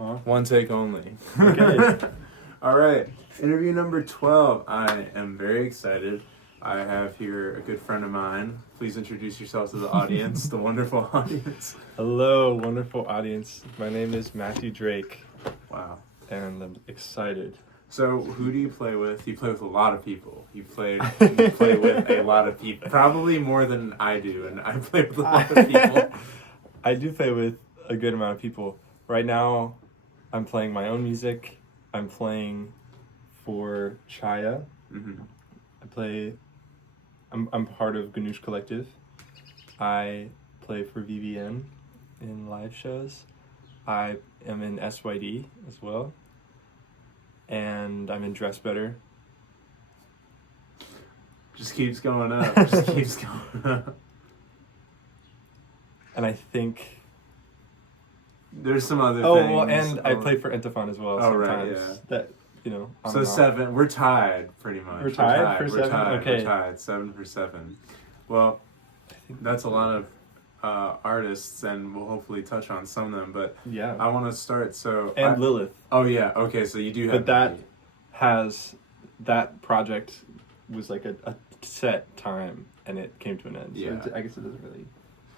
Huh? One take only. Okay. All right. Interview number 12. I am very excited. I have here a good friend of mine. Please introduce yourself to the audience, the wonderful audience. Hello, wonderful audience. My name is Matthew Drake, Wow. and I'm excited. So, who do you play with? You play with a lot of people. You play with a lot of people. Probably more than I do, and I play with a lot of people. I do play with a good amount of people. Right now, I'm playing my own music. I'm playing for Chaya. Mm-hmm. I'm part of Ganush Collective. I play for VVN in live shows. I am in SYD as well. And I'm in Dress Better. Just keeps going up. Just keeps going up. And I think... There's some other things. Oh, well, and I play for Intifon as well sometimes. Right, yeah. That, you know... So 7, we're tied pretty much. We're tied for 7? Okay. We're tied, 7 for 7. Well, that's a lot of artists, and we'll hopefully touch on some of them, but yeah. I want to start, And Lilith. Oh, yeah, okay, so you do have... But that project was like a set time, and it came to an end. Yeah. So I guess it doesn't really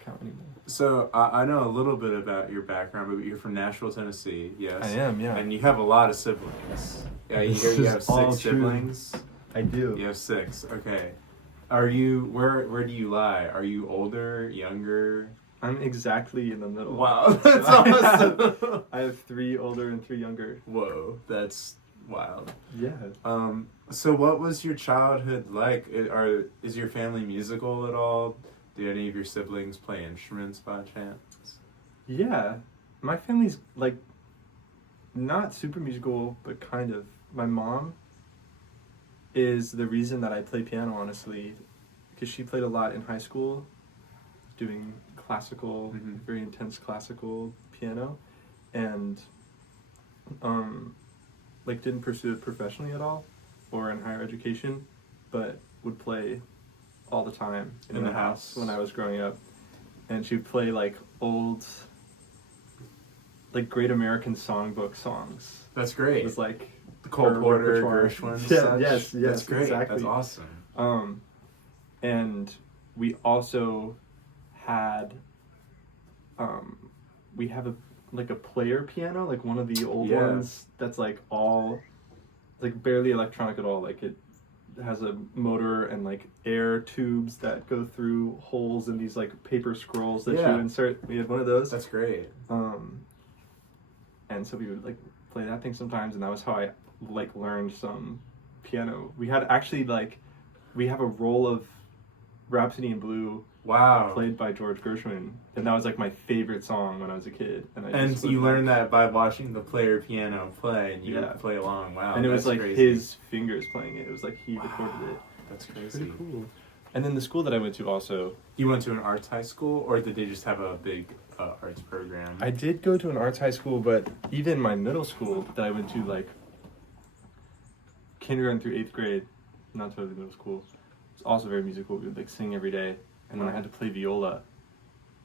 count anymore. So I know a little bit about your background, but you're from Nashville, Tennessee, yes? I am, yeah. And you have a lot of siblings. Yeah, you have 6 siblings? I do. You have 6, okay. Are you, where do you lie? Are you older, younger? I'm exactly in the middle. Wow, that's awesome. I have 3 older and 3 younger. Whoa, that's wild. Yeah. So what was your childhood like? Is your family musical at all? Do any of your siblings play instruments by chance? Yeah. My family's, like, not super musical, but kind of. My mom is the reason that I play piano, honestly, because she played a lot in high school, doing classical, very intense classical piano, and, like, didn't pursue it professionally at all, or in higher education, but would play all the time in the house when I was growing up. And she'd play like old, like Great American Songbook songs. That's great. It was like the Cole Porter, Gershwin, such. Yes, that's great. Exactly. That's awesome. And we also had, we have a player piano, like one of the old ones that's like all, like barely electronic at all. Like it has a motor and like air tubes that go through holes in these like paper scrolls that you insert. We had one of those. That's great. And so we would like play that thing sometimes, and that was how I like learned some piano. We had actually we have a roll of Rhapsody in Blue. Wow. Played by George Gershwin, and that was like my favorite song when I was a kid. And you learned that by watching the player piano play, and you would play along. Wow, and it was like crazy. his fingers playing it. It was like he recorded it. That's crazy. Pretty cool. And then the school that I went to also. You went to an arts high school, or did they just have a big arts program? I did go to an arts high school, but even my middle school that I went to, like kindergarten through 8th grade, not totally middle school, was also very musical. We would like sing every day. And then I had to play viola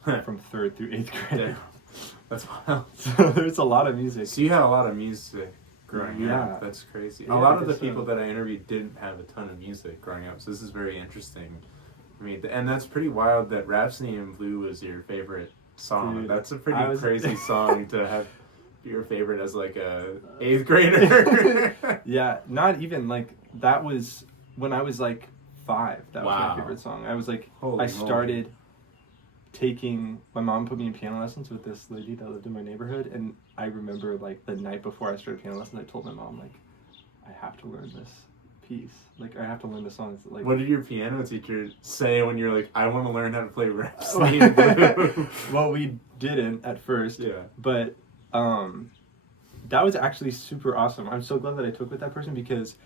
from 3rd through 8th grade. That's wild. So there's a lot of music. So you had a lot of music growing up. That's crazy. Yeah, a lot of the people that I interviewed didn't have a ton of music growing up, so this is very interesting. I mean, and that's pretty wild that Rhapsody in Blue was your favorite song. Dude, that's a pretty crazy song to have your favorite as like a 8th grader. Yeah, not even like that was when I was like 5. That was my favorite song. I was like, I started taking, my mom put me in piano lessons with this lady that lived in my neighborhood, and I remember like the night before I started piano lessons, I told my mom, like, I have to learn this piece. Like, I have to learn the songs. Like, what did your piano teacher say when you're like, I want to learn how to play Rhapsody in Blue? Well, we didn't at first. Yeah. But that was actually super awesome. I'm so glad that I took with that person because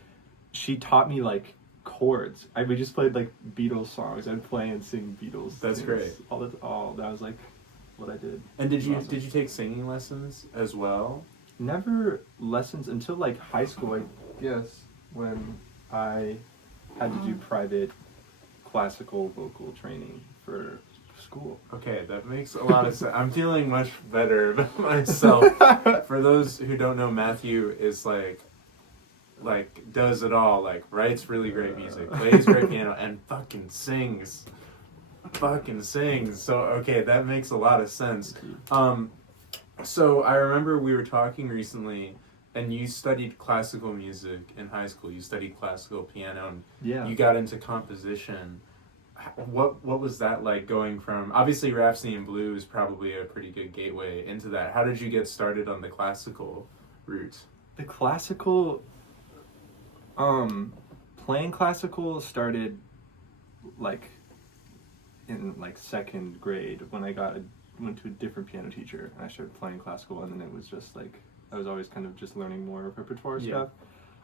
she taught me like chords. We just played like Beatles songs. I'd play and sing Beatles. That's great. All that was like what I did. And did you take singing lessons as well? Never lessons until like high school, I guess, when I had to do private classical vocal training for school. Okay, that makes a lot of sense. I'm feeling much better about myself. For those who don't know, Matthew is like does it all. Like writes really great music, plays great piano, and fucking sings. So okay, that makes a lot of sense. So I remember we were talking recently, and you studied classical music in high school. You studied classical piano, and you got into composition. What was that like, going from, obviously Rhapsody in Blue is probably a pretty good gateway into that. How did you get started on the classical route? The classical, playing classical started like in like second grade when I went to a different piano teacher and I started playing classical, and then it was just like I was always kind of just learning more repertoire stuff.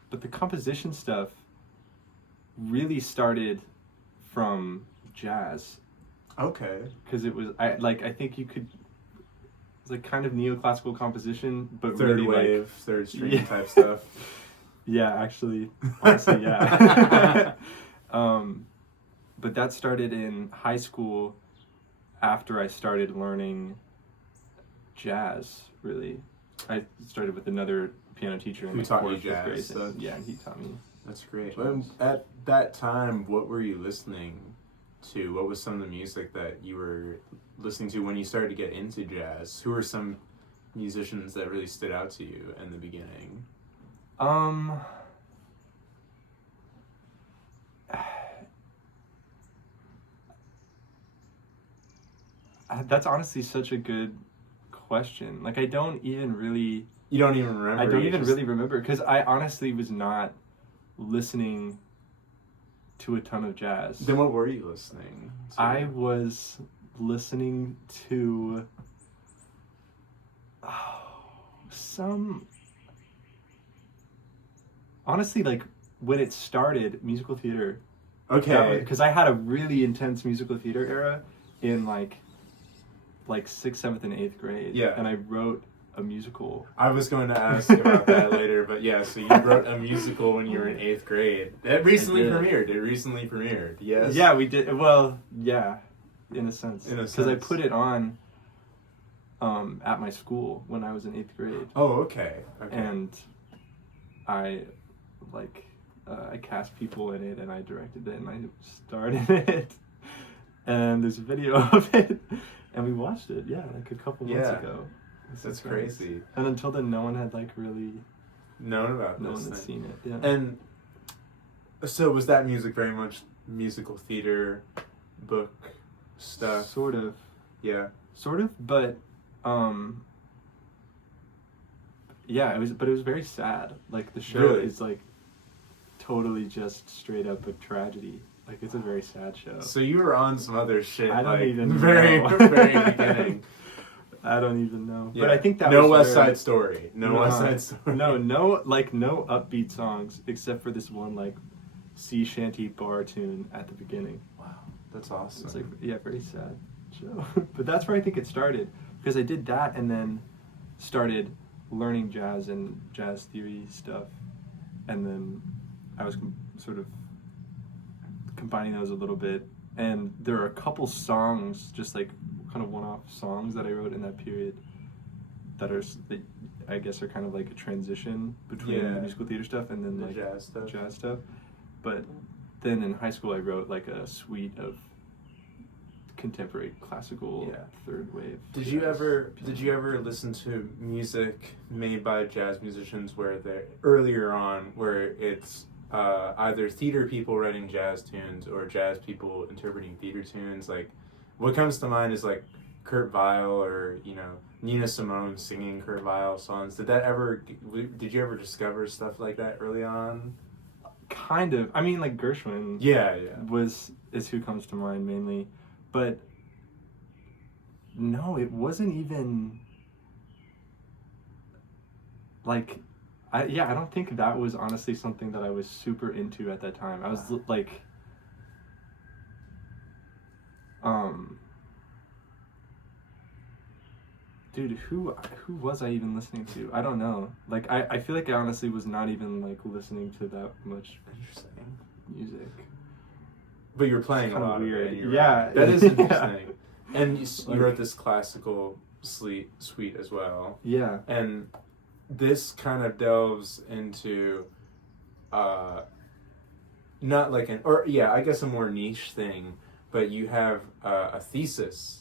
But the composition stuff really started from jazz. Okay. Because it was I think you could, it's like kind of neoclassical composition, but third really wave, like third string type stuff. Yeah, actually, honestly, yeah. But that started in high school after I started learning jazz, really. I started with another piano teacher in who like taught fourth, you fifth grade. jazz? Yeah, and he taught me. That's great. At that time, what were you listening to? What was some of the music that you were listening to when you started to get into jazz? Who were some musicians that really stood out to you in the beginning? That's honestly such a good question. Like, I don't even really... You don't even remember? I don't even really remember, because I honestly was not listening to a ton of jazz. Then what were you listening to? I was listening to honestly, like, when it started, musical theater. Okay. Because I had a really intense musical theater era in like 6th, 7th, and 8th grade. Yeah. And I wrote a musical. I was going to ask about that later, but yeah, so you wrote a musical when you were in 8th grade. It recently premiered. Yes. Yeah, we did. Well, yeah, in a sense. Because I put it on at my school when I was in 8th grade. Oh, okay. And I I cast people in it, and I directed it, and I started it. And there's a video of it, and we watched it, like a couple months ago. That's crazy. And until then, no one had really known about no this. one had seen it. Yeah. And so was that music very much musical theater, book stuff? Sort of. Yeah. Sort of, but yeah, it was very sad. Like, the show is totally just straight up a tragedy. Like, it's a very sad show. So you were on some other shit. I don't even know. Very beginning. I don't even know. Yeah. But I think that no was West Side Story. No West Side Story. No upbeat songs except for this one sea shanty bar tune at the beginning. Wow, that's awesome. It's very sad show. But that's where I think it started, because I did that and then started learning jazz and jazz theory stuff, and then I was sort of combining those a little bit, and there are a couple songs, just kind of one-off songs that I wrote in that period that I guess are kind of like a transition between the musical theater stuff and then the jazz stuff. But then in high school I wrote a suite of contemporary classical third wave. Did you ever listen to music made by jazz musicians where it's either theater people writing jazz tunes or jazz people interpreting theater tunes? Like, what comes to mind is Kurt Weill or Nina Simone singing Kurt Weill songs. Did you ever discover stuff like that early on? Kind of. I mean, Gershwin. Is who comes to mind mainly, but no, it wasn't even I don't think that was honestly something that I was super into at that time. I was dude, who was I even listening to? I don't know. I feel I honestly was not even listening to that much music. But you're playing a lot weird. of it. Yeah. That is interesting. And you wrote this classical suite as well. Yeah. And this kind of delves into not like I guess a more niche thing, but you have a thesis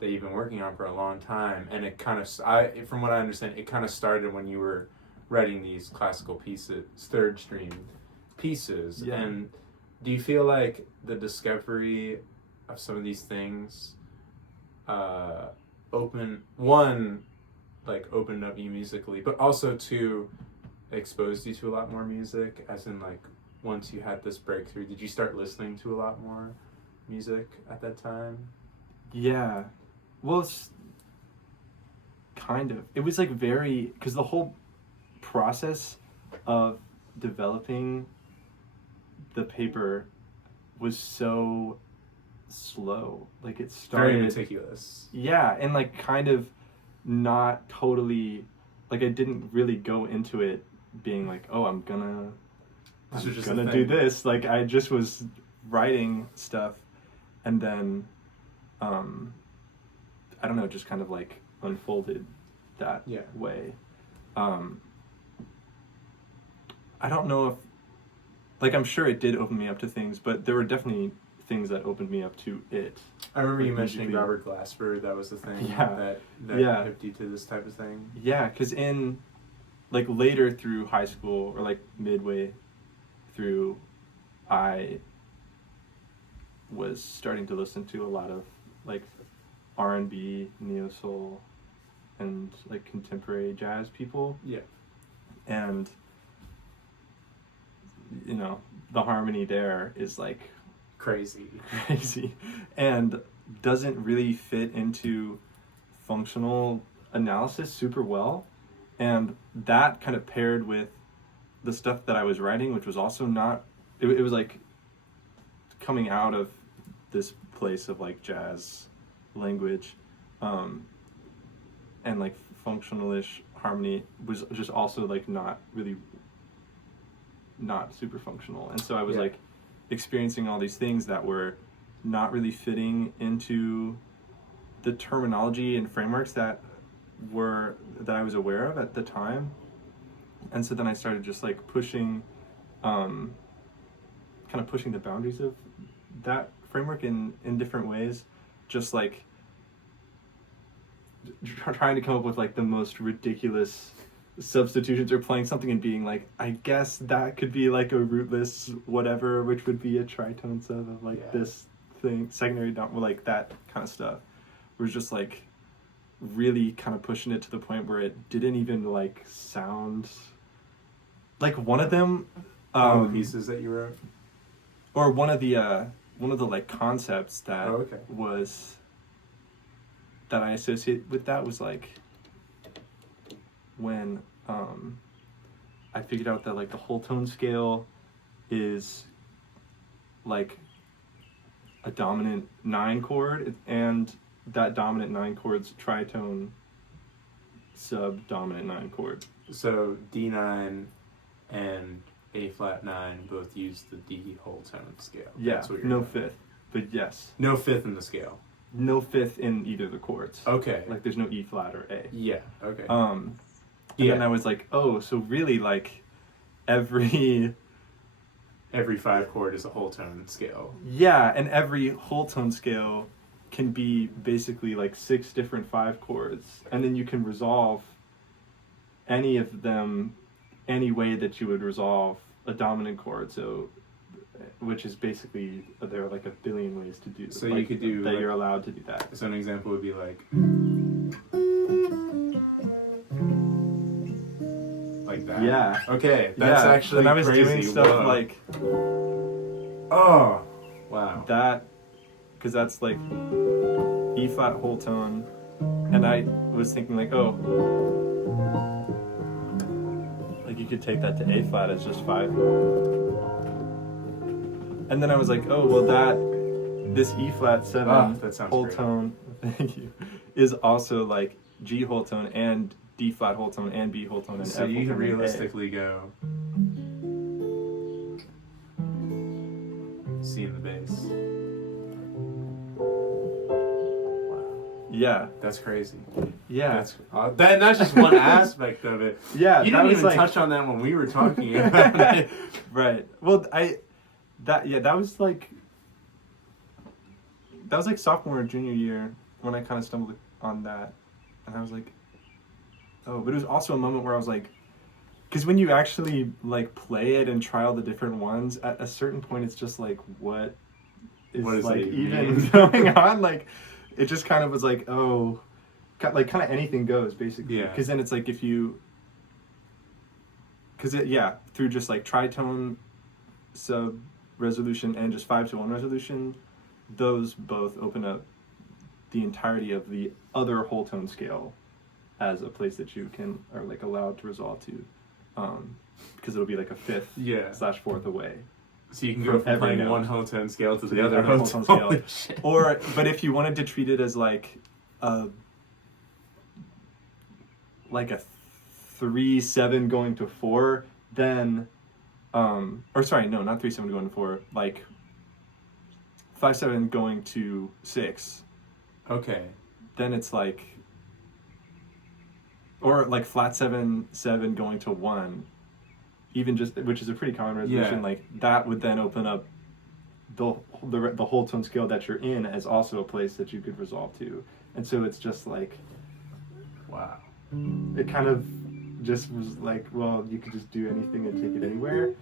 that you've been working on for a long time, and it kind of, from what I understand, it kind of started when you were writing these classical pieces, third stream pieces. Yeah. And do you feel like the discovery of some of these things opened up you musically, but also exposed you to a lot more music, as in like once you had this breakthrough, did you start listening to a lot more music at that time? Yeah. Well, it's kind of. It was like because the whole process of developing the paper was so slow. Like it started... Very meticulous. Yeah, and like kind of not totally... Like I didn't really go into it being like, oh, I'm gonna do this. Like I just was writing stuff, and then I don't know, just kind of like unfolded that way. I don't know if, like, I'm sure it did open me up to things, but there were definitely things that opened me up to it. I remember you mentioning Robert Glasper. That was the thing that hipped you to this type of thing. Yeah, because in, like, later through high school, or like midway through, I was starting to listen to a lot of like R&B, neo soul, and like contemporary jazz people. Yeah. And you know, the harmony there is like crazy, and doesn't really fit into functional analysis super well. And that kind of paired with the stuff that I was writing, which was also not, it was like coming out of this place of like jazz language, and like functional-ish harmony was just also like not super functional. And so I was like experiencing all these things that were not really fitting into the terminology and frameworks that I was aware of at the time. And so then I started just like pushing the boundaries of that framework in different ways, just like trying to come up with like the most ridiculous substitutions, or playing something and being like, I guess that could be like a rootless whatever, which would be a tritone sub of like this thing, secondary dom, like that kind of stuff. It was just like really kind of pushing it to the point where it didn't even like sound like one of them. One of the pieces that you wrote, or one of the like concepts that that I associate with that was like when I figured out that like the whole tone scale is like a dominant 9 chord, and that dominant 9 chord's tritone sub dominant 9 chord. So D9 and A flat 9 both use the D whole tone scale. Yeah, that's what you're doing. Fifth, but yes. No fifth in the scale. No fifth in either of the chords. Okay. Like there's no E flat or A. Yeah, okay. And then I was like, oh, so really like every 5 chord is a whole tone scale. Yeah, and every whole tone scale can be basically like 6 different 5 chords, and then you can resolve any of them any way that you would resolve a dominant chord. So, which is basically, there are like a billion ways to do. So like, you could do that. Like, you're allowed to do that. So an example would be like that. Yeah. Okay, that's actually and I was crazy. doing stuff like, oh, wow. That, because that's like E flat whole tone, and I was thinking like, oh, like you could take that to A flat as just 5. And then I was like, oh, well this E flat 7 whole tone, thank you, is also like G whole tone and D flat whole tone and B whole tone and F whole tone. So you can realistically go C in the bass. Wow. Yeah. That's crazy. Yeah. That's just one aspect of it. Yeah. You didn't even touch on that when we were talking about it. Right. Well, that was like sophomore or junior year when I kind of stumbled on that. And I was like, oh, but it was also a moment where I was like, because when you actually like play it and try all the different ones, at a certain point it's just like, what is like even going on? Like, it just kind of was like, oh, like kind of anything goes basically. Yeah. Because then it's like through just like tritone sub resolution and just 5-to-1 resolution, those both open up the entirety of the other whole tone scale as a place that you are like allowed to resolve to, because it'll be like a fifth / fourth away. So you can go from playing one whole tone scale to the other whole tone scale. But if you wanted to treat it as like a 3/7 going to 4, then or sorry, no, not 3/7 going to 4, like 5/7 going to 6. Okay. Then it's like, or like flat 7/7 going to 1, even just, which is a pretty common resolution. Yeah. Like that would then open up the whole tone scale that you're in as also a place that you could resolve to. And so it's just like, wow. It kind of just was like, well, you could just do anything and take it anywhere.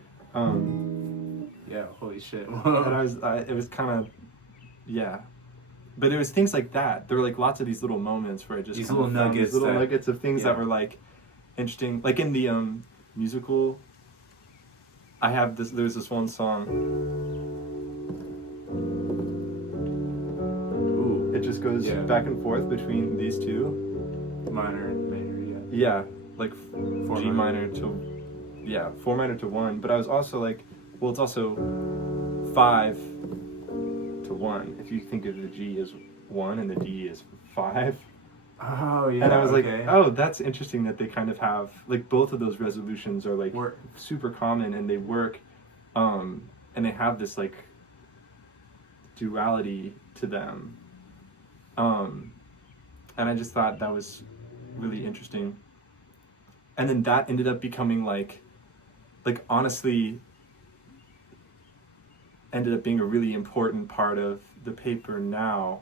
Yeah, holy shit. And it was kind of, yeah. But it was things like that. There were like lots of these little moments where I just these little nuggets of things that were like interesting. Like in the musical, I have this. There's this one song. Ooh. It just goes back and forth between these two. Minor and major, yeah. Yeah, like G minor to, 4 minor to 1. But I was also like, well, it's also 5 to 1. If you think of the G as 1 and the D as 5. Oh, yeah. And I was like, oh, that's interesting that they kind of have, like, both of those resolutions are like super common and they work, and they have this like duality to them. And I just thought that was really interesting. And then that ended up becoming like honestly ended up being a really important part of the paper now,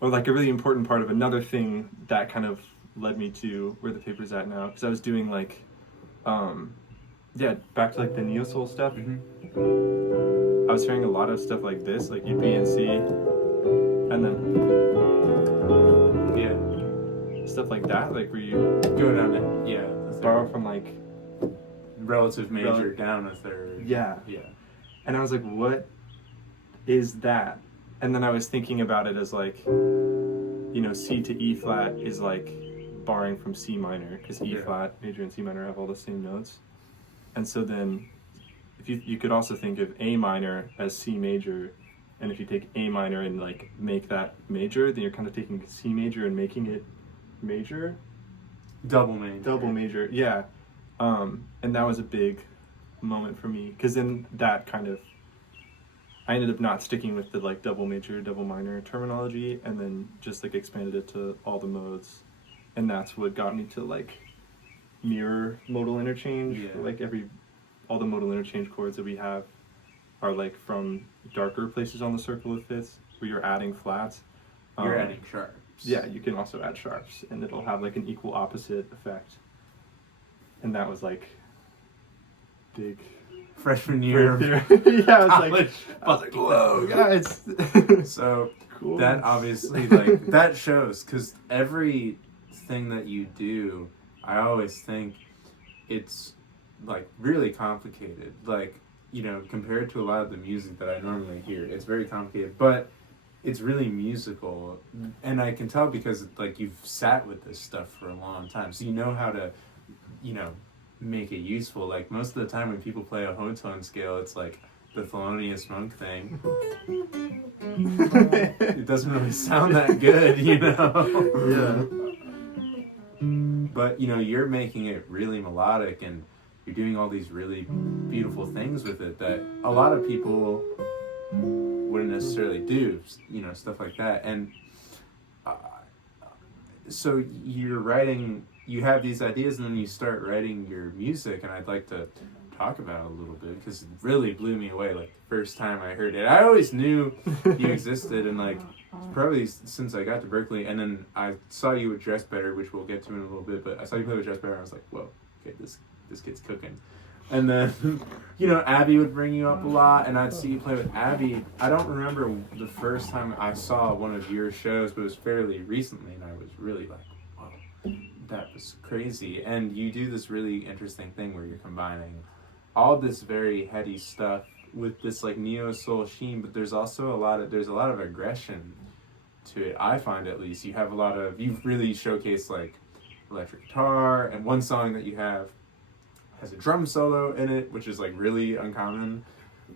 or like a really important part of another thing that kind of led me to where the paper's at now, because I was doing like back to like the neo soul stuff. Mm-hmm. I was hearing a lot of stuff like this, like B and C, and then stuff like that, like where you go down to borrow from like relative major down a third. Yeah. And I was like, what is that? And then I was thinking about it as like, C to E flat is like borrowing from C minor, because E flat, major, and C minor have all the same notes. And so then if you could also think of A minor as C major, and if you take A minor and like make that major, then you're kind of taking C major and making it major. Double major, yeah. And that was a big moment for me, because then that kind of, I ended up not sticking with the like double major, double minor terminology, and then just like expanded it to all the modes, and that's what got me to like mirror modal interchange. Like all the modal interchange chords that we have are like from darker places on the circle of fifths where you're adding flats. You're adding sharps. Yeah, you can also add sharps, and it'll have like an equal opposite effect. And that was like big freshman year. I was like, whoa, guys. So cool. That obviously like that shows, because everything that you do, I always think it's like really complicated. Like, compared to a lot of the music that I normally hear, it's very complicated, but it's really musical. And I can tell because like you've sat with this stuff for a long time, so you know how to make it useful. Like most of the time when people play a whole tone scale, it's like the Thelonious Monk thing. It doesn't really sound that good, Yeah. But you're making it really melodic, and you're doing all these really beautiful things with it that a lot of people wouldn't necessarily do, stuff like that. And so you're writing, you have these ideas, and then you start writing your music, and I'd like to talk about it a little bit because it really blew me away. Like the first time I heard it, I always knew you existed, and like probably since I got to Berklee, and then I saw you with Dress Better, which we'll get to in a little bit. But I saw you play with Dress Better, and I was like, whoa, okay, this kid's cooking. And then, you know, Abby would bring you up a lot, and I'd see you play with Abby. I don't remember the first time I saw one of your shows, but it was fairly recently, and I was really like, whoa, that was crazy. And you do this really interesting thing where you're combining all this very heady stuff with this like neo soul sheen, but there's also a lot of aggression to it. I find, at least, you've really showcased like electric guitar, and one song that you have has a drum solo in it, which is like really uncommon.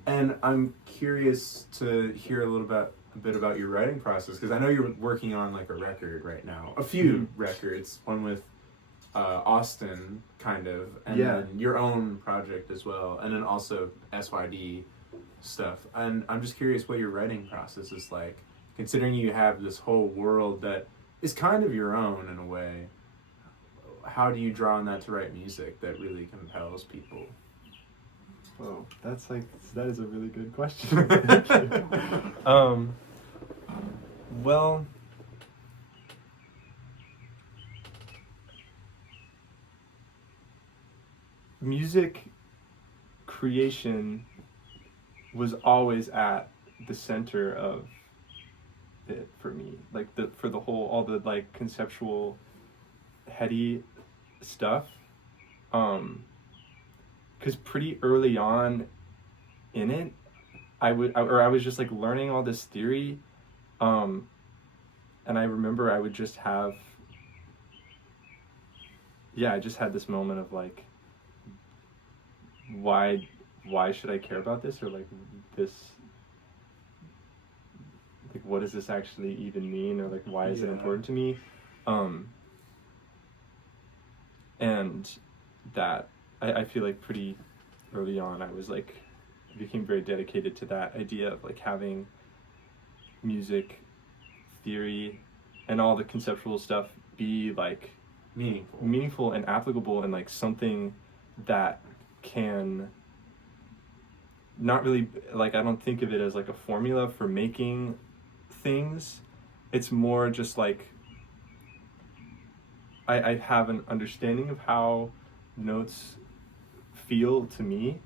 And I'm curious to hear a bit about your writing process, because I know you're working on like a record right now, a few records, one with Austin, kind of, and then your own project as well, and then also SYD stuff. And I'm just curious what your writing process is like, considering you have this whole world that is kind of your own in a way. How do you draw on that to write music that really compels people? Whoa, that is a really good question. Well, music creation was always at the center of it for me. Like all the like conceptual, heady stuff, because pretty early on in it, I was just like learning all this theory, and I remember I would just have, I just had this moment of like, why should I care about this, or like this, like what does this actually even mean, or like why is it important to me, and that I feel like pretty early on I became very dedicated to that idea of like having music theory and all the conceptual stuff be like meaningful and applicable, and like something that can not really, like, I don't think of it as like a formula for making things. It's more just like I have an understanding of how notes feel to me,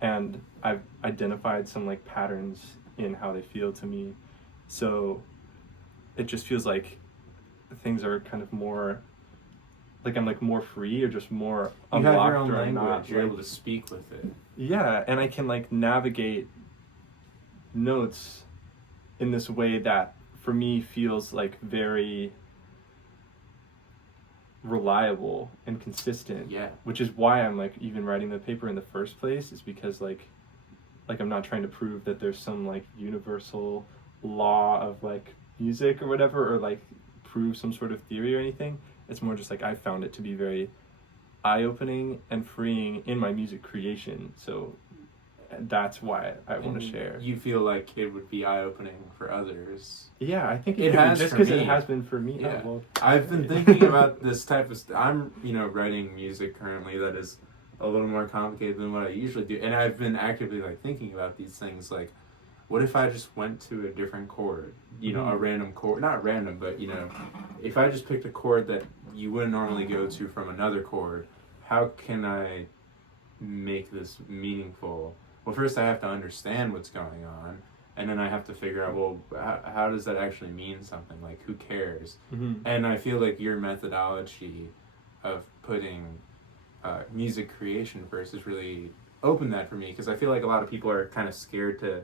and I've identified some like patterns in how they feel to me, so it just feels like things are kind of more like I'm like more free, or just more unlocked. You have your own language, you're able to speak with it. Yeah, and I can like navigate notes in this way that for me feels like very reliable and consistent. Yeah. Which is why I'm like even writing the paper in the first place, is because like I'm not trying to prove that there's some like universal law of like music or whatever, or like prove some sort of theory or anything. It's more just like I found it to be very eye-opening and freeing in my music creation, so that's why I want to share. You feel like it would be eye-opening for others? Yeah, I think it has, just because it has been for me. Yeah. Oh, well, I've been thinking about this type of I'm writing music currently that is a little more complicated than what I usually do, and I've been actively like thinking about these things, like what if I just went to a different chord, a random chord, not random, but if I just picked a chord that you wouldn't normally go to from another chord, how can I make this meaningful? Well, first I have to understand what's going on, and then I have to figure out, well, how does that actually mean something? Like, who cares? Mm-hmm. And I feel like your methodology of putting music creation first has really opened that for me, because I feel like a lot of people are kind of scared to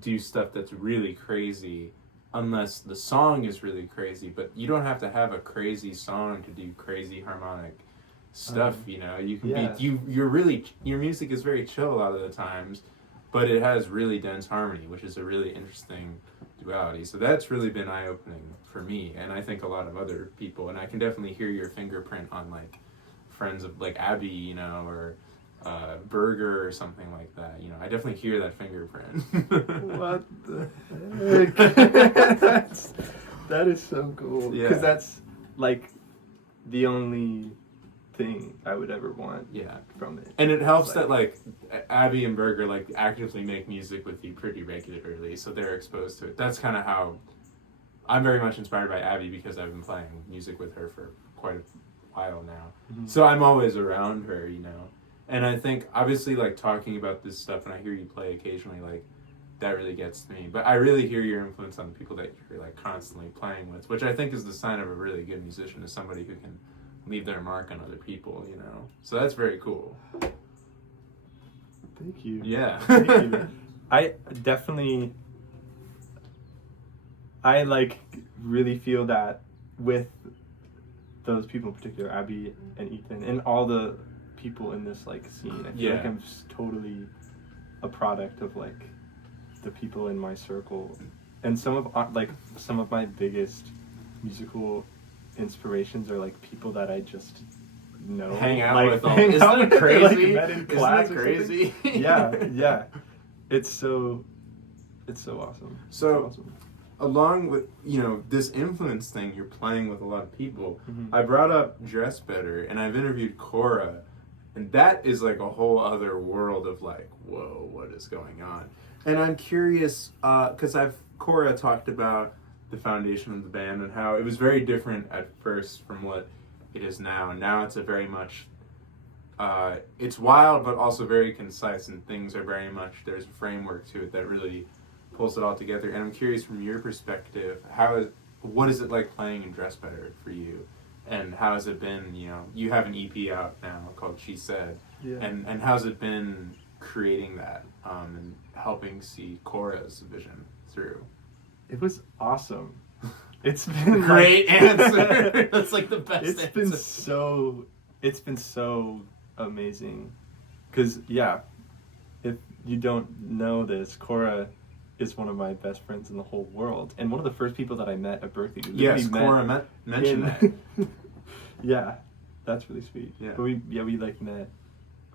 do stuff that's really crazy unless the song is really crazy, but you don't have to have a crazy song to do crazy harmonic stuff. You can your music is very chill a lot of the times, but it has really dense harmony, which is a really interesting duality. So that's really been eye-opening for me, and I think a lot of other people, and I can definitely hear your fingerprint on like friends of like Abby, or Burger or something like that. I definitely hear that fingerprint. What the heck? That is so cool. Yeah. Because like the only thing I would ever want from it. And it helps that like Abby and Berger like actively make music with you pretty regularly, so they're exposed to it. That's kind of how I'm very much inspired by Abby, because I've been playing music with her for quite a while now. Mm-hmm. So I'm always around her, you know. And I think obviously like talking about this stuff and I hear you play occasionally, like that really gets to me. But I really hear your influence on the people that you're like constantly playing with, which I think is the sign of a really good musician, is somebody who can leave their mark on other people, you know. So that's very cool. Thank you. Yeah. Thank you. I definitely, I like really feel that with those people in particular, Abby and Ethan, and all the people in this like scene. I feel like I'm just totally a product of like the people in my circle, and some of my biggest musical inspirations are like people that I just know, hang out like, with them. Isn't it crazy? Like, met in class. Isn't it crazy? Yeah. It's so awesome. So awesome. Along with, you know, this influence thing, you're playing with a lot of people. Mm-hmm. I brought up Dress Better, and I've interviewed Cora, and that is like a whole other world of like, whoa, what is going on? And I'm curious, because Cora talked about the foundation of the band and how it was very different at first from what it is now. Now it's a very much, it's wild but also very concise, and things are very much, there's a framework to it that really pulls it all together. And I'm curious from your perspective, what is it like playing in Dress Better for you? And how has it been, you know, you have an EP out now called She Said, and how's it been creating that and helping see Cora's vision through? It was awesome. It's been great answer. That's like the best answer. It's been so amazing. Because, if you don't know this, Cora is one of my best friends in the whole world. And one of the first people that I met at Berkeley. Yes, Cora mentioned that. Yeah, that's really sweet. Yeah. But we like met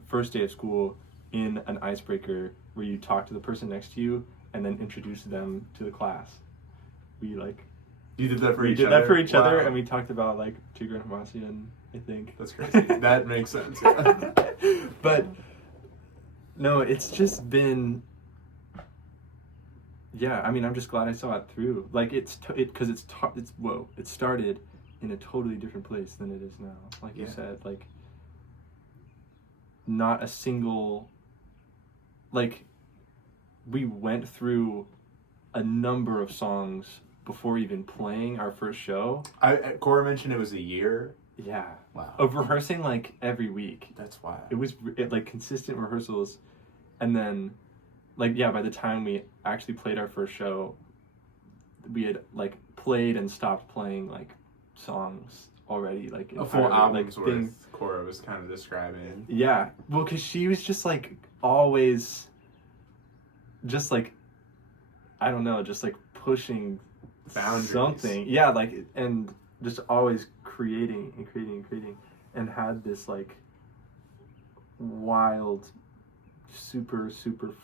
first day of school in an icebreaker where you talk to the person next to you and then introduce them to the class. You did that for each other? We did that for each other, and we talked about like Tigran Hamasyan, I think. That's crazy. That makes sense. Yeah. But no, it's just been. Yeah, I mean, I'm just glad I saw it through. Like it started in a totally different place than it is now. Like you said, like not a single. Like we went through a number of songs before even playing our first show. Cora mentioned it was a year. Yeah. Wow. Of rehearsing like every week. That's wild. It was like consistent rehearsals, and then like by the time we actually played our first show, we had like played and stopped playing like songs already, like a full album's worth. Cora was kind of describing. Yeah. Well, because she was just like always just like, I don't know, just like pushing boundaries. Something. Yeah, like, and just always creating and had this like wild, super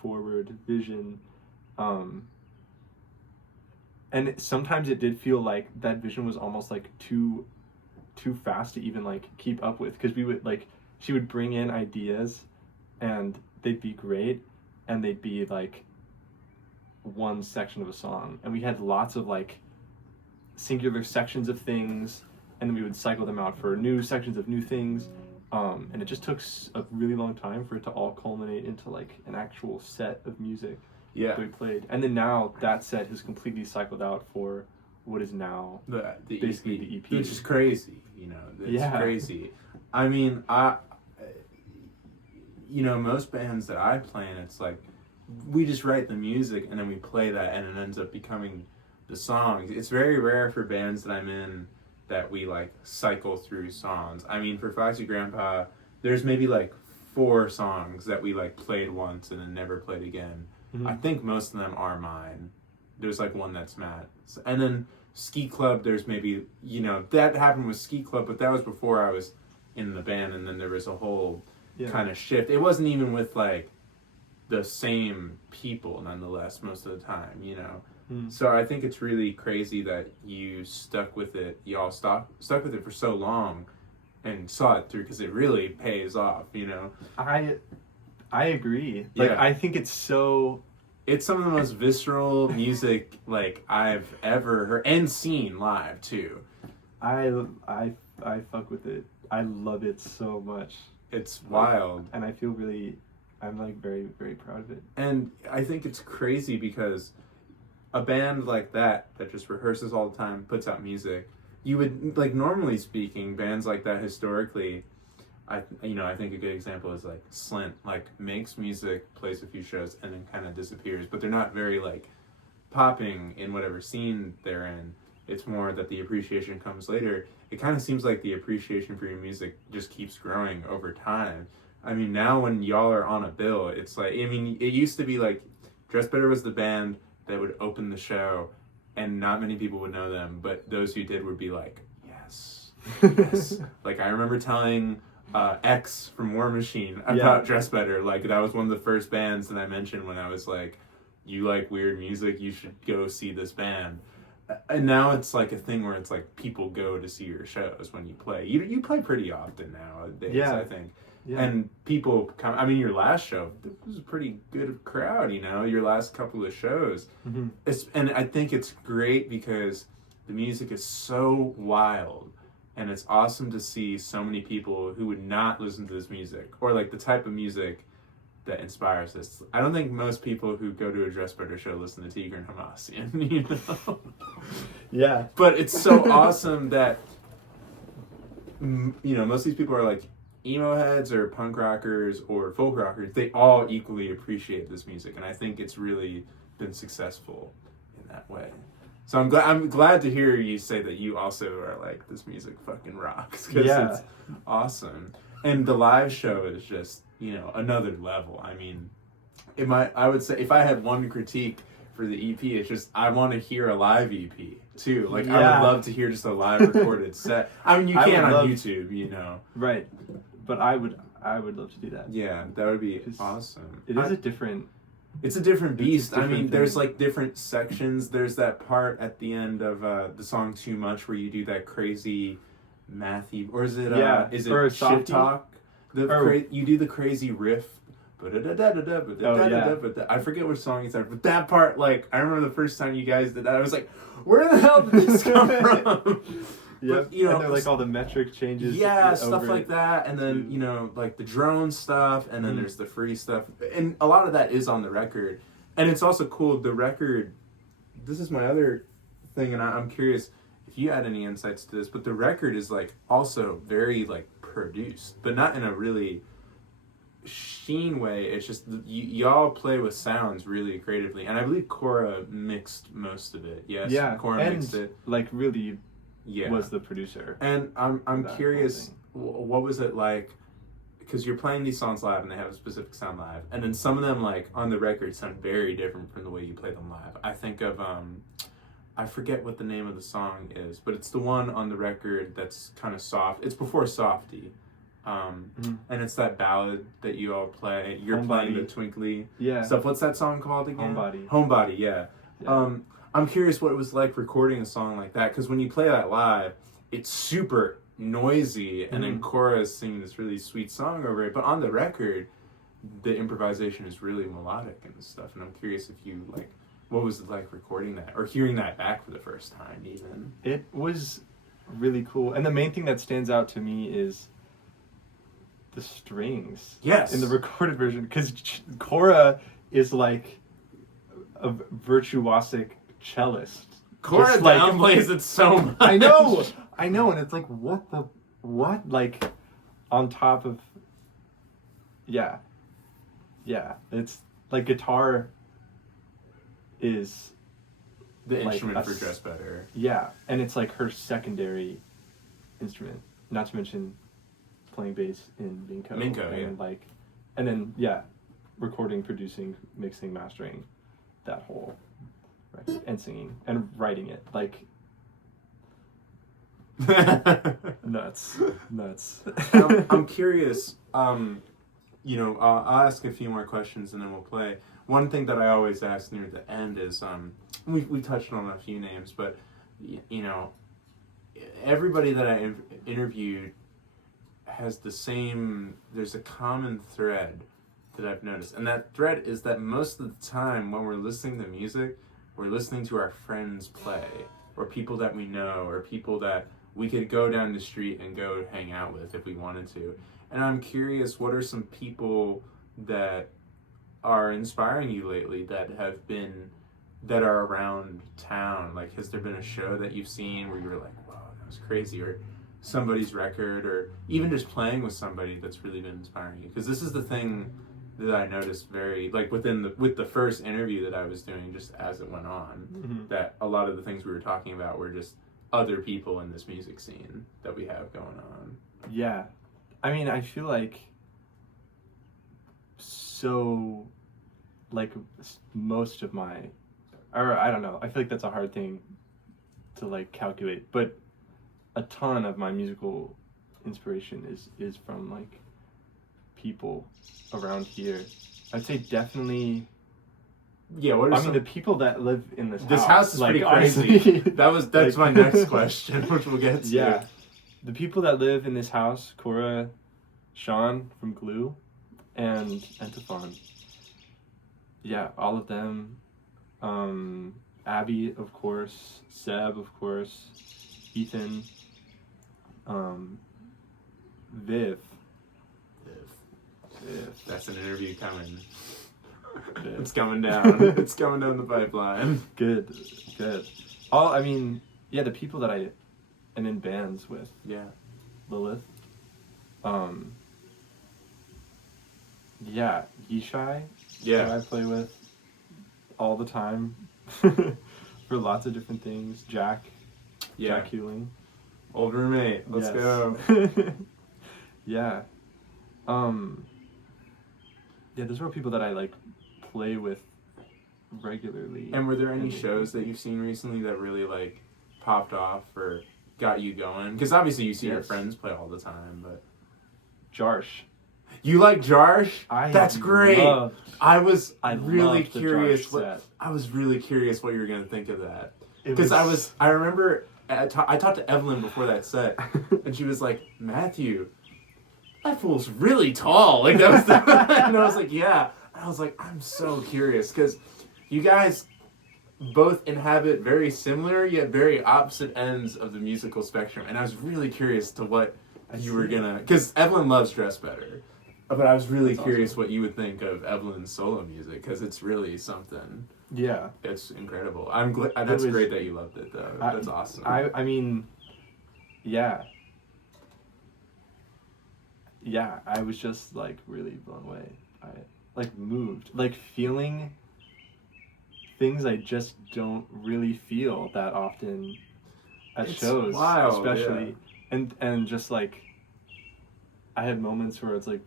forward vision. And sometimes it did feel like that vision was almost like too fast to even like keep up with, because we would like, she would bring in ideas and they'd be great and they'd be like one section of a song, and we had lots of like singular sections of things, and then we would cycle them out for new sections of new things, and it just took a really long time for it to all culminate into like an actual set of music that we played. And then now that set has completely cycled out for what is now basically EP, the EP, which is crazy, you know. It's crazy. I mean, most bands that I play in, it's like we just write the music and then we play that and it ends up becoming the songs. It's very rare for bands that I'm in that we like cycle through songs. I mean, for Foxy Grandpa, there's maybe like 4 songs that we like played once and then never played again. Mm-hmm. I think most of them are mine. There's like one that's Matt's. And then Ski Club, there's maybe, that happened with Ski Club, but that was before I was in the band, and then there was a whole kind of shift. It wasn't even with like the same people nonetheless most of the time, So I think it's really crazy that you stuck with it. Y'all stuck with it for so long, and saw it through, because it really pays off. I agree. Like, I think it's so. It's some of the most visceral music like I've ever heard and seen live too. I fuck with it. I love it so much. It's wild, and I feel I'm like very, very proud of it. And I think it's crazy because a band like that just rehearses all the time, puts out music. You would, like, normally speaking, bands like that historically, I think a good example is like Slint, like, makes music, plays a few shows, and then kind of disappears. But they're not very like popping in whatever scene they're in. It's more that the appreciation comes later. It kind of seems like the appreciation for your music just keeps growing over time. I mean, now when y'all are on a bill, it's like, I mean, it used to be like Dress Better was the band that would open the show, and not many people would know them, but those who did would be like, yes. Like, I remember telling X from War Machine about Dress Better. Like, that was one of the first bands that I mentioned when I was like, you like weird music, you should go see this band. And now it's like a thing where it's like people go to see your shows when you play. You play pretty often nowadays, I think. Yeah. And people come. I mean, your last show, it was a pretty good crowd, your last couple of shows. Mm-hmm. And I think it's great because the music is so wild. And it's awesome to see so many people who would not listen to this music, or like the type of music that inspires this. I don't think most people who go to a Dress Better show listen to Tigran Hamasyan, Yeah. But it's so awesome that, most of these people are like emo heads or punk rockers or folk rockers. They all equally appreciate this music, and I think it's really been successful in that way. So I'm glad to hear you say that you also are like, this music fucking rocks, because it's awesome. And the live show is just, another level. I mean, I would say if I had one critique for the EP, it's just I want to hear a live EP too. Like, I would love to hear just a live recorded set. I mean, you can on YouTube, Right. But I would love to do that. Yeah, that would be awesome. It's a different beast. I mean, there's like different sections. There's that part at the end of the song Too Much where you do that crazy mathy, or is it shit talk? You do the crazy riff. I forget which song it's at, but that part, like, I remember the first time you guys did that, I was like, where the hell did this come from? Yeah, and they're like all the metric changes. Yeah, stuff like that, and then like the drone stuff, and then there's the free stuff, and a lot of that is on the record, and it's also cool. The record. This is my other thing, and I'm curious if you had any insights to this, but the record is like also very like produced, but not in a really sheen way. It's just y'all play with sounds really creatively, and I believe Cora mixed most of it. Yes, yeah, Cora mixed it. Like, really. Was the producer. And I'm curious, what was it like, because you're playing these songs live and they have a specific sound live, and then some of them, like, on the record sound very different from the way you play them live. I think of, I forget what the name of the song is, but it's the one on the record that's kind of soft. It's before Softy. And it's that ballad that you all play. You're playing the twinkly stuff. What's that song called again? Homebody, yeah. I'm curious what it was like recording a song like that, because when you play that live, it's super noisy, and then Cora is singing this really sweet song over it, but on the record, the improvisation is really melodic and stuff, and I'm curious if you, like, what was it like recording that, or hearing that back for the first time, even? It was really cool, and the main thing that stands out to me is the strings. Yes. In the recorded version, because Cora is like a virtuosic cellist. Cora downplays it so much. I know, and it's like, what? Like, on top of, yeah, it's like guitar is the instrument for Dress Better. Yeah, and it's like her secondary instrument, not to mention playing bass in Minko, and then recording, producing, mixing, mastering that whole record, and singing and writing it, like, nuts. I'm curious. I'll ask a few more questions and then we'll play. One thing that I always ask near the end is, we touched on a few names, but you know, everybody that I interviewed has there's a common thread that I've noticed, and that thread is that most of the time when we're listening to music, we're listening to our friends play, or people that we know, or people that we could go down the street and go hang out with if we wanted to. And I'm curious, what are some people that are inspiring you lately that are around town? Like, has there been a show that you've seen where you were like, wow, that was crazy, or somebody's record, or even just playing with somebody that's really been inspiring you? Because this is the thing that I noticed very, like, with the first interview that I was doing, just as it went on, that a lot of the things we were talking about were just other people in this music scene that we have going on. Yeah. I mean, I feel like most of my, or I don't know, I feel like that's a hard thing to, like, calculate, but a ton of my musical inspiration is from, like, people around here. I'd say definitely. Yeah, the people that live in this house. This house is, like, pretty crazy. That's like, my next question, which we'll get to. Yeah, the people that live in this house: Cora, Sean from Glue, and Antiphon. Yeah, all of them. Abby, of course. Seb, of course. Ethan. Viv. That's an interview coming. Viv. It's coming down. It's coming down the pipeline. Good. The people that I am in bands with. Yeah. Lilith. Yishai. Yeah. Who I play with all the time for lots of different things. Jack. Yeah. Jack Hewling. Old roommate. Let's go. Yeah. Those are people that I, like, play with regularly. And were there any shows that you've seen recently that really, like, popped off or got you going? Because obviously you see your friends play all the time, but... Jarsh. You like Jarsh? That's great. I was really curious what you were gonna think of that. Because I remember I talked to Evelyn before that set, and she was like, Matthew, that fool's really tall. Like, that was and I was like, yeah. And I was like, I'm so curious because you guys both inhabit very similar yet very opposite ends of the musical spectrum, and I was really curious to what you were gonna, because Evelyn loves Dress Better, but I was really curious what you would think of Evelyn's solo music, because it's really something. Yeah, it's incredible. I'm glad. That's great that you loved it, though. That's awesome. I mean, yeah, I was just, like, really blown away by it, like, moved, like, feeling things I just don't really feel that often at shows, wild, especially, yeah. and just, like, I had moments where it's like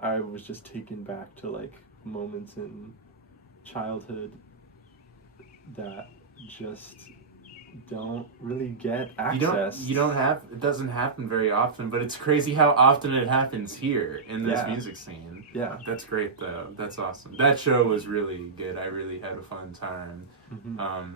I was just taken back to, like, moments in childhood that just don't really get access. You don't have, it doesn't happen very often, but it's crazy how often it happens here in this music scene. Yeah. That's great, though. That's awesome. That show was really good. I really had a fun time. Mm-hmm.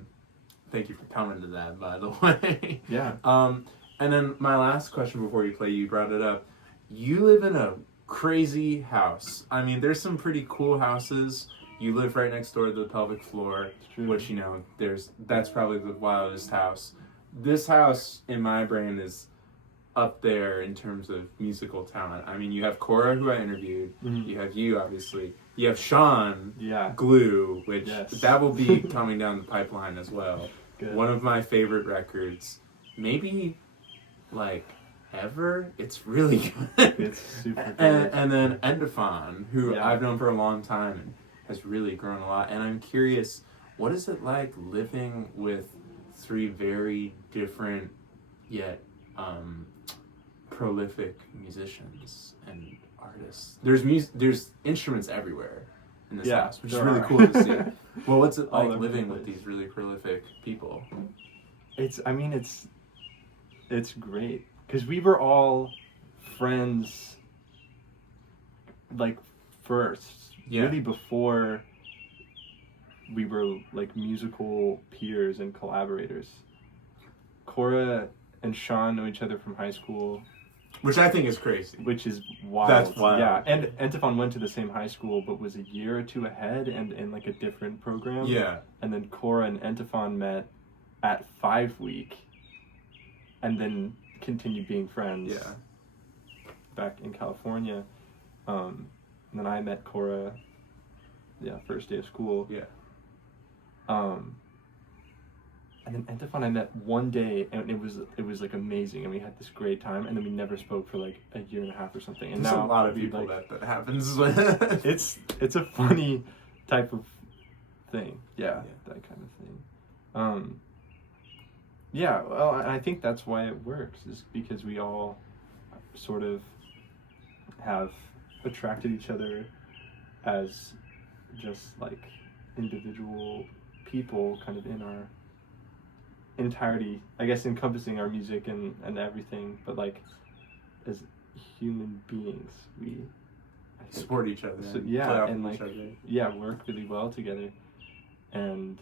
Thank you for coming to that, by the way. Yeah. And then my last question before you play, you brought it up. You live in a crazy house. I mean, there's some pretty cool houses. You live right next door to the pelvic floor, which, you know, that's probably the wildest house. This house, in my brain, is up there in terms of musical talent. I mean, you have Cora, who I interviewed. Mm-hmm. You have you, obviously. You have Sean, Glue, which that will be coming down the pipeline as well. Good. One of my favorite records, maybe, like, ever. It's really good. It's super good. And then Antiphon, who I've known for a long time and has really grown a lot. And I'm curious, what is it like living with three very different yet prolific musicians and artists? There's instruments everywhere in this house, which is really cool to see. Well, what's it like living with these really prolific people? It's great. Because we were all friends, like, first. Yeah. Really before we were like musical peers and collaborators. Cora and Sean know each other from high school. Which I think is crazy. Which is wild. That's wild. Yeah, and Entefon went to the same high school, but was a year or two ahead and in like a different program. Yeah. And then Cora and Entefon met at 5 Week, and then continued being friends. Yeah. Back in California. And then I met Cora, first day of school. Yeah. And then Entefon I met one day, and it was like amazing, and we had this great time, and then we never spoke for like a year and a half or something. And there's now a lot of people like, that happens. it's a funny type of thing. Yeah, that kind of thing. Yeah, well, I think that's why it works, is because we all sort of have attracted each other as just like individual people kind of in our entirety, I guess, encompassing our music and everything, but like as human beings we support each other, so, and like work really well together, and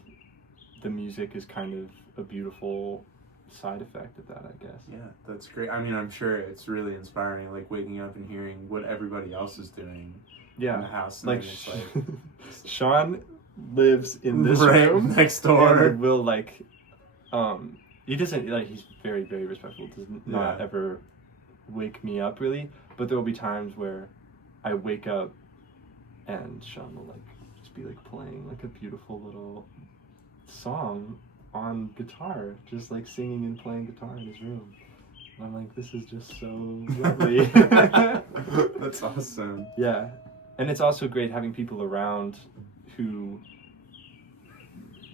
the music is kind of a beautiful side effect of that, I guess. Yeah, that's great. I mean, I'm sure it's really inspiring, like waking up and hearing what everybody else is doing in the house. And like, Sean lives in this room next door. And will like, he doesn't, like, he's very, very respectful, does not ever wake me up really, but there will be times where I wake up and Sean will like just be like playing like a beautiful little song on guitar, just like singing and playing guitar in his room. And I'm like, this is just so lovely. That's awesome. Yeah. And it's also great having people around who,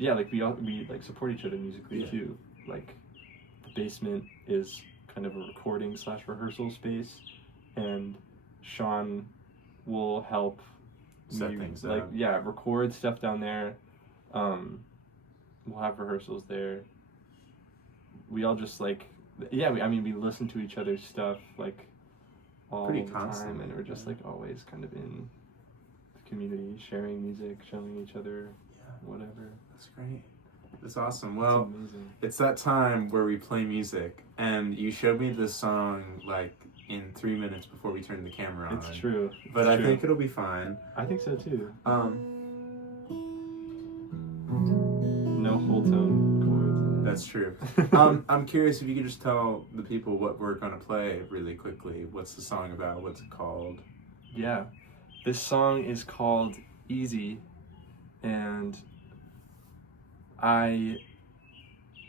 like we like support each other musically too. Like the basement is kind of a recording / rehearsal space, and Sean will help set me, things like up. Record stuff down there. We'll have rehearsals there. We all just like, we listen to each other's stuff like all the time, and we're just like always kind of in the community, sharing music, showing each other whatever. That's great. That's awesome. Well, it's that time where we play music, and you showed me this song like in 3 minutes before we turned the camera on. It's true. But I think it'll be fine. I think so too. No whole tone chords. That's true. I'm curious if you could just tell the people what we're gonna play really quickly. What's the song about? What's it called? Yeah, this song is called Easy, and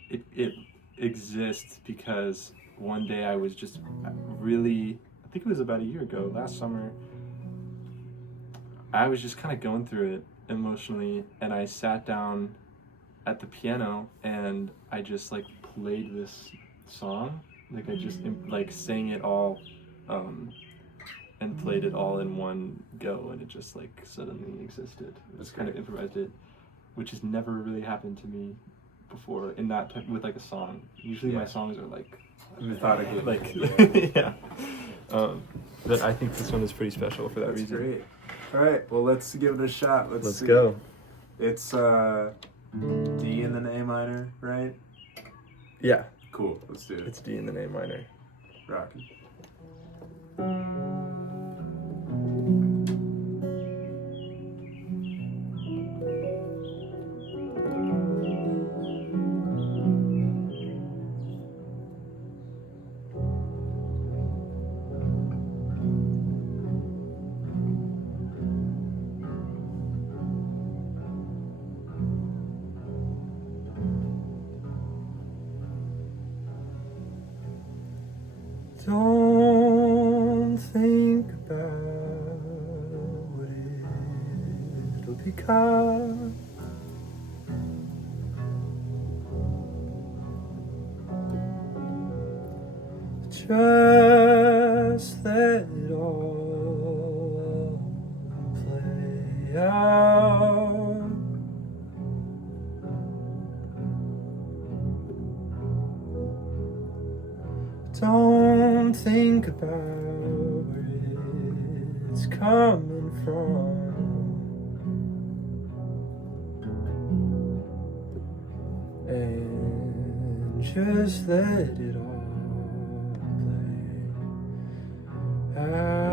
it exists because one day I was just really, I think it was about a year ago, last summer, I was just kind of going through it emotionally, and I sat down at the piano and I just like played this song, like I just like sang it all and played it all in one go, and it just like suddenly existed. Just kind of improvised it, which has never really happened to me before in that type, with like a song. Usually my songs are like methodically, like but I think this one is pretty special for that reason. That's great. All right, well, let's give it a shot. Let's see. Go. It's D in the A minor, right? Yeah. Cool. Let's do it. It's D in the A minor. Rocky. Don't think about what it'll become. Just let it all play out. Don't think about where it's coming from. and just let it all play out.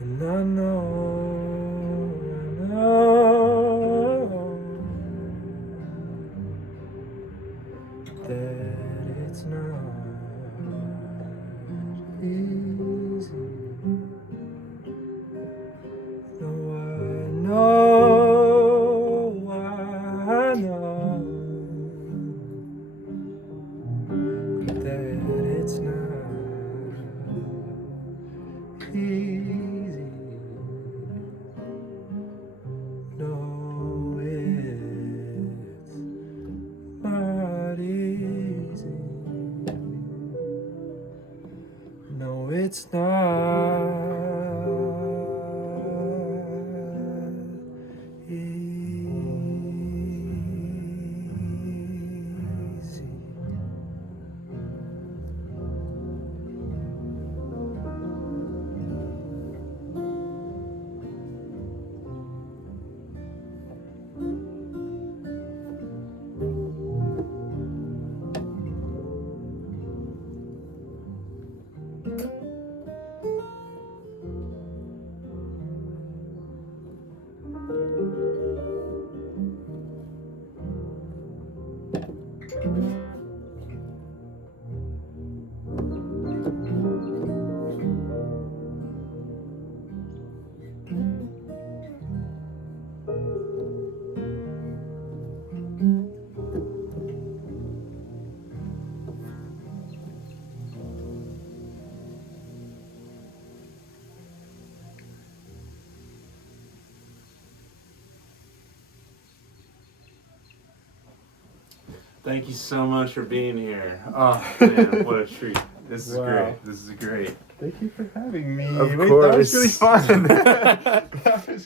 And I know that it's not easy. No, I know that it's not easy. No, it's not easy. No, it's not easy. Thank you so much for being here. Oh man, what a treat. This is great. This is great. Thank you for having me. Of course. That was really fun. That was